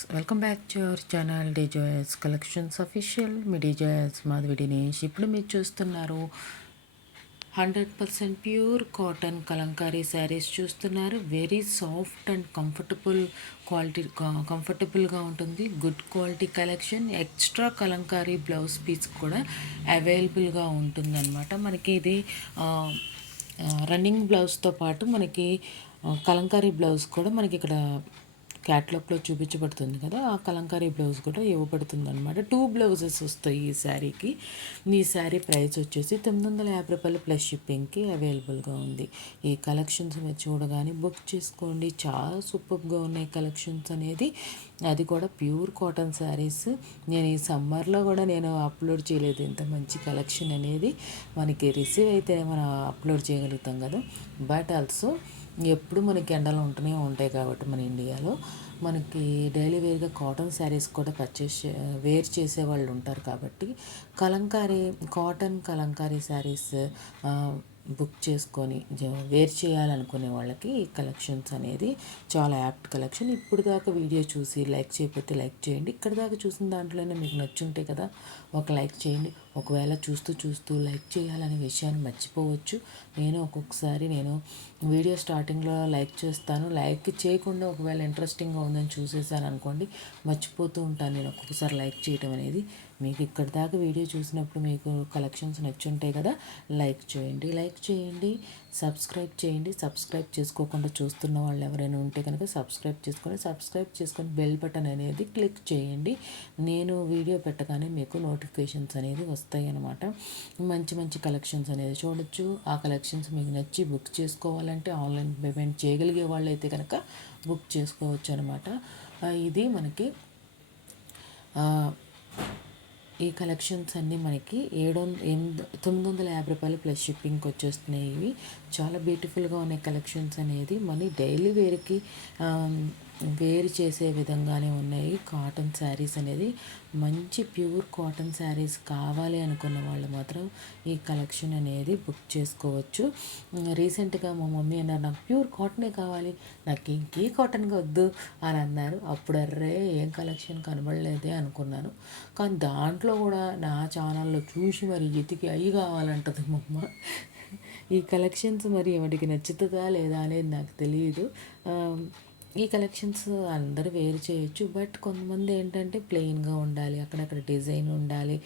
Friends, welcome back to our channel డిజోయస్ collections official. మీ డిజోయస్ మాధవి దినేష్. ఇప్పుడు మీరు చూస్తున్నారు 100% ప్యూర్ కాటన్ కలంకారీ శారీస్ చూస్తున్నారు. వెరీ సాఫ్ట్ అండ్ కంఫర్టబుల్గా ఉంటుంది. Good quality collection. Extra kalamkari blouse piece కూడా అవైలబుల్గా ఉంటుందన్నమాట. మనకి ఇది రన్నింగ్ బ్లౌజ్తో పాటు మనకి కలంకారీ బ్లౌజ్ కూడా మనకి ఇక్కడ క్యాట్లాగ్లో చూపించబడుతుంది కదా, ఆ కలంకారీ బ్లౌజ్ కూడా ఇవ్వబడుతుంది అనమాట. 2 బ్లౌజెస్ వస్తాయి ఈ శారీకి. ఈ శారీ ప్రైస్ వచ్చేసి 950 రూపాయలు ప్లస్ షిప్పింగ్కి అవైలబుల్గా ఉంది. ఈ కలెక్షన్స్ మీరు చూడగానే బుక్ చేసుకోండి. చాలా సూపర్గా ఉన్నాయి కలెక్షన్స్ అనేది. అది కూడా ప్యూర్ కాటన్ శారీస్. నేను ఈ సమ్మర్లో కూడా నేను అప్లోడ్ చేయలేదు ఇంత మంచి కలెక్షన్ అనేది. మనకి రిసీవ్ అయితే మనం అప్లోడ్ చేయగలుగుతాం కదా, బట్ ఆల్సో ఎప్పుడు మనకి ఎండలు ఉంటూనే ఉంటాయి కాబట్టి మన ఇండియాలో మనకి డైలీ వేర్గా కాటన్ శారీస్ కూడా వేర్ చేసే వాళ్ళు ఉంటారు కాబట్టి కాటన్ కలంకారీ శారీస్ బుక్ చేసుకొని వేర్ చేయాలనుకునే వాళ్ళకి ఈ కలెక్షన్స్ అనేది చాలా యాప్ట్ కలెక్షన్. ఇప్పుడు దాకా వీడియో చూసి లైక్ చేయకపోతే లైక్ చేయండి. ఇక్కడ దాకా చూసిన దాంట్లోనే మీకు నచ్చుంటే కదా ఒక లైక్ చేయండి. ఒకవేళ చూస్తూ లైక్ చేయాలనే విషయాన్ని మర్చిపోవచ్చు. ఒక్కొక్కసారి నేను వీడియో స్టార్టింగ్లో లైక్ చేస్తాను. లైక్ చేయకుండా ఒకవేళ ఇంట్రెస్టింగ్గా ఉందని చూసేసాను అనుకోండి, మర్చిపోతూ ఉంటాను నేను ఒక్కొక్కసారి లైక్ చేయడం అనేది. మీకు ఇక్కడ దాకా వీడియో చూసినప్పుడు మీకు కలెక్షన్స్ నచ్చుంటాయి కదా, లైక్ చేయండి, సబ్స్క్రైబ్ చేయండి. సబ్స్క్రైబ్ చేసుకోకుండా చూస్తున్న వాళ్ళు ఎవరైనా ఉంటే కనుక సబ్స్క్రైబ్ చేసుకొని బెల్ బటన్ అనేది క్లిక్ చేయండి. నేను వీడియో పెట్టగానే మీకు నోటిఫికేషన్స్ అనేది వస్తాయి అన్నమాట. మంచి కలెక్షన్స్ అనేది చూడొచ్చు. ఆ కలెక్షన్స్ మీకు నచ్చి బుక్ చేసుకోవాలంటే ఆన్లైన్ పేమెంట్ చేయగలిగే వాళ్ళు అయితే కనుక బుక్ చేసుకోవచ్చు అనమాట. ఇది మనకి ఈ కలెక్షన్స్ అన్నీ మనకి 950 రూపాయలు ప్లస్ షిప్పింగ్కి వచ్చేస్తున్నాయి. ఇవి చాలా బ్యూటిఫుల్గా ఉన్నాయి కలెక్షన్స్ అనేది. మన డైలీ వేర్కి వేర్ చేసే విధంగానే ఉన్నాయి కాటన్ శారీస్ అనేది. మంచి ప్యూర్ కాటన్ శారీస్ కావాలి అనుకున్న వాళ్ళు మాత్రం ఈ కలెక్షన్ అనేది బుక్ చేసుకోవచ్చు. రీసెంట్గా మా మమ్మీ అన్నారు, నాకు ప్యూర్ కాటనే కావాలి, నాకు ఇంకే కాటన్గా వద్దు అని అన్నారు. అప్పుడు అర్రే ఏం కలెక్షన్ కనబడలేదే అనుకున్నాను. కానీ దాంట్లో కూడా నా ఛానల్లో చూసి మరి ఎతికి అవి కావాలంటది మా అమ్మ. ఈ కలెక్షన్స్ మరి ఎవరికి నచ్చుతుందా లేదా అనేది నాకు తెలియదు. ఈ కలెక్షన్స్ అందరూ వేరు చేయొచ్చు, బట్ కొంతమంది ఏంటంటే ప్లెయిన్గా ఉండాలి, అక్కడక్కడ డిజైన్ ఉండాలి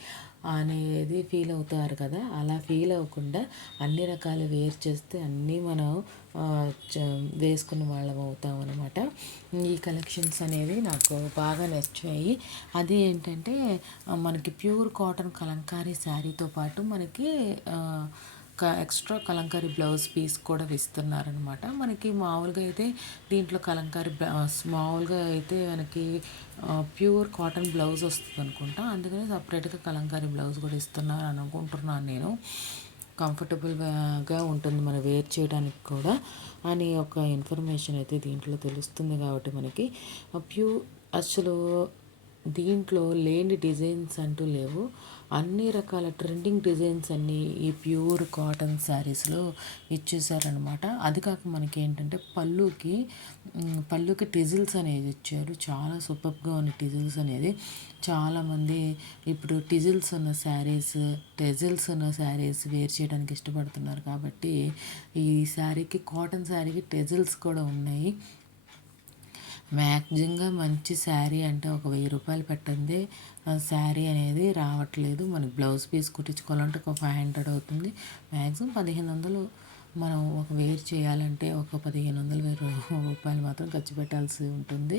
అనేది ఫీల్ అవుతారు కదా. అలా ఫీల్ అవ్వకుండా అన్ని రకాలు వేర్ చేస్తే అన్నీ మనం వేసుకున్న వాళ్ళం అవుతాం అనమాట. ఈ కలెక్షన్స్ అనేవి నాకు బాగా నచ్చాయి. అది ఏంటంటే మనకి ప్యూర్ కాటన్ కలంకారీ శారీతో పాటు మనకి ఎక్స్ట్రా కలంకారీ బ్లౌజ్ పీస్ కూడా ఇస్తున్నారనమాట. మనకి మామూలుగా అయితే దీంట్లో మామూలుగా అయితే మనకి ప్యూర్ కాటన్ బ్లౌజ్ వస్తుంది అనుకుంటా, అందుకని సపరేట్గా కలంకారీ బ్లౌజ్ కూడా ఇస్తున్నారు అని అనుకుంటున్నాను నేను. కంఫర్టబుల్గా ఉంటుంది మనం వేర్ చేయడానికి కూడా అని ఒక ఇన్ఫర్మేషన్ అయితే దీంట్లో తెలుస్తుంది. కాబట్టి మనకి అసలు దీంట్లో లేని డిజైన్స్ అంటూ లేవు. అన్ని రకాల ట్రెండింగ్ డిజైన్స్ అన్నీ ఈ ప్యూర్ కాటన్ శారీస్లో ఇచ్చేసారనమాట. అది కాక మనకి ఏంటంటే పళ్ళుకి టిజిల్స్ అనేది ఇచ్చారు. చాలా సూపర్గా ఉన్న టిజిల్స్ అనేది. చాలామంది ఇప్పుడు టెజిల్స్ ఉన్న శారీస్ వేర్ చేయడానికి ఇష్టపడుతున్నారు కాబట్టి ఈ శారీకి కాటన్ శారీకి టెజిల్స్ కూడా ఉన్నాయి. మ్యాక్సిమంగా మంచి శారీ అంటే ఒక 1000 రూపాయలు పెట్టండి శారీ అనేది రావట్లేదు. మనకి బ్లౌజ్ పీస్ కుట్టించుకోవాలంటే ఒక 500 అవుతుంది. మ్యాక్సిమం 1500 మనం ఒక వేర్ చేయాలంటే ఒక 1500 రూపాయలు మాత్రం ఖర్చు పెట్టాల్సి ఉంటుంది.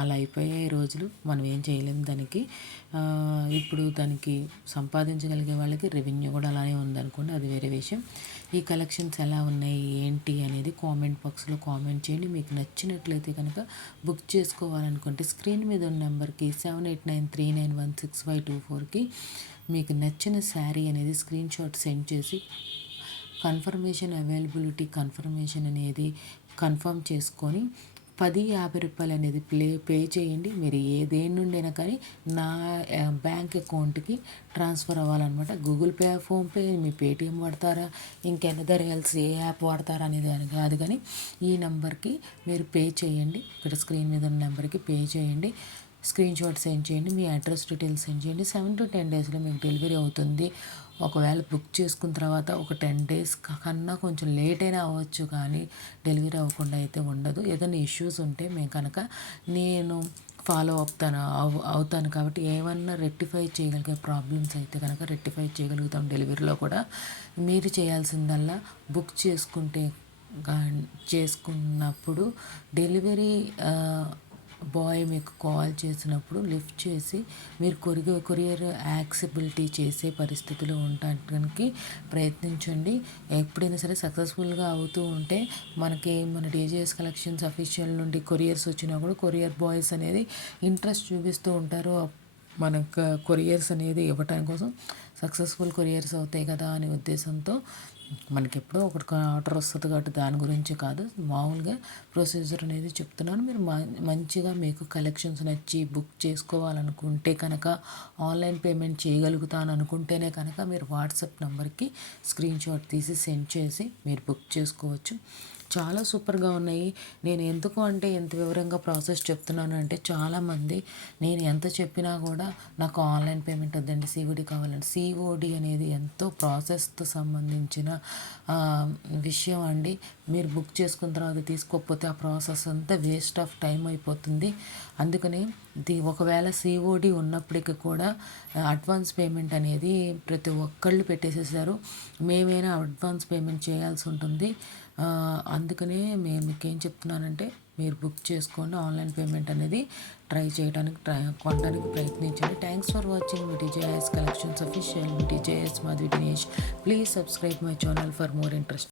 అలా అయిపోయాయి రోజులు. మనం ఏం చేయలేము దానికి. ఇప్పుడు దానికి సంపాదించగలిగే వాళ్ళకి రెవెన్యూ కూడా అలానే ఉందనుకోండి, అది వేరే విషయం. ఈ కలెక్షన్స్ ఎలా ఉన్నాయి ఏంటి అనేది కామెంట్ బాక్స్లో కామెంట్ చేయండి. మీకు నచ్చినట్లయితే కనుక బుక్ చేసుకోవాలనుకుంటే స్క్రీన్ మీద ఉన్న నెంబర్కి 7893916524కి మీకు నచ్చిన శారీ అనేది స్క్రీన్ షాట్ సెండ్ చేసి కన్ఫర్మేషన్ అనేది కన్ఫర్మ్ చేసుకొని ₹10, ₹50 అనేది పే చేయండి. మీరు దేని నుండైనా కానీ నా బ్యాంక్ అకౌంట్‌కి ట్రాన్స్ఫర్ అవ్వాలన్నమాట. గూగుల్ పే, ఫోన్‌పే, మీ పేటీఎం వాడతారా, ఇంకెనదర్ ఎల్స్ ఏ యాప్ వాడతారా అనేది అని కాదు, కానీ ఈ నెంబర్కి మీరు పే చేయండి. ఇక్కడ స్క్రీన్ మీద ఉన్న నెంబర్కి పే చేయండి. స్క్రీన్ షాట్ సెండ్ చేయండి, మీ అడ్రస్ డీటెయిల్స్ సెండ్ చేయండి. 7 to 10 డేస్లో మీకు డెలివరీ అవుతుంది. ఒకవేళ బుక్ చేసుకున్న తర్వాత ఒక 10 డేస్ కన్నా కొంచెం లేట్ అయినా అవ్వచ్చు, కానీ డెలివరీ అవ్వకుండా అయితే ఉండదు. ఏదైనా ఇష్యూస్ ఉంటే మేము కనుక నేను ఫాలో అవుతాను కాబట్టి ఏమన్నా రెక్టిఫై చేయగలిగే ప్రాబ్లమ్స్ అయితే కనుక రెక్టిఫై చేయగలుగుతాం. డెలివరీలో కూడా మీరు చేయాల్సిందల్లా బుక్ చేసుకున్నప్పుడు డెలివరీ బాయ్ మీకు కాల్ చేసినప్పుడు లిఫ్ట్ చేసి మీరు కొరియర్ యాక్సెసిబిలిటీ చేసే పరిస్థితిలో ఉండడానికి ప్రయత్నించండి. ఎప్పుడైనా సరే సక్సెస్ఫుల్గా అవుతూ ఉంటే మన డీజేఎస్ కలెక్షన్స్ అఫీషియల్ నుండి కొరియర్స్ వచ్చినా కూడా కొరియర్ బాయ్స్ అనేది ఇంట్రెస్ట్ చూపిస్తూ ఉంటారు మనకు కొరియర్స్ అనేది ఇవ్వటం కోసం. సక్సెస్ఫుల్ కొరియర్స్ అవుతాయి కదా అనే ఉద్దేశంతో మనకి ఎప్పుడో ఒకటి ఆర్డర్ వస్తుంది కాబట్టి దాని గురించి కాదు, మామూలుగా ప్రొసీజర్ అనేది చెప్తున్నాను. మీరు మంచిగా మీకు కలెక్షన్స్ నచ్చి బుక్ చేసుకోవాలనుకుంటే కనుక, ఆన్లైన్ పేమెంట్ చేయగలుగుతాను అనుకుంటేనే కనుక మీరు వాట్సాప్ నెంబర్కి స్క్రీన్ షాట్ తీసి సెండ్ చేసి మీరు బుక్ చేసుకోవచ్చు. చాలా సూపర్గా ఉన్నాయి. నేను ఎందుకు అంటే ఎంత వివరంగా ప్రాసెస్ చెప్తున్నాను అంటే, చాలామంది నేను ఎంత చెప్పినా కూడా నాకు ఆన్లైన్ పేమెంట్ వద్దండి, సిఓడి కావాలండి. సిఓడి అనేది ఎంతో ప్రాసెస్తో సంబంధించిన విషయం అండి. మీరు బుక్ చేసుకున్న తర్వాత తీసుకోకపోతే ఆ ప్రాసెస్ అంతా వేస్ట్ ఆఫ్ టైం అయిపోతుంది. అందుకని ఒకవేళ సిఓడి ఉన్నప్పటికీ కూడా అడ్వాన్స్ పేమెంట్ అనేది ప్రతి ఒక్కళ్ళు పెట్టేసేసారు. మేమైనా అడ్వాన్స్ పేమెంట్ చేయాల్సి ఉంటుంది. అందుకనే మీకేం చెప్తున్నానంటే, మీరు బుక్ చేసుకోండి. ఆన్లైన్ పేమెంట్ అనేది కొనడానికి ప్రయత్నించండి. Thanks for watching me DJS collections official. Me DJS Madhavi Dinesh. Please subscribe my channel for more interest.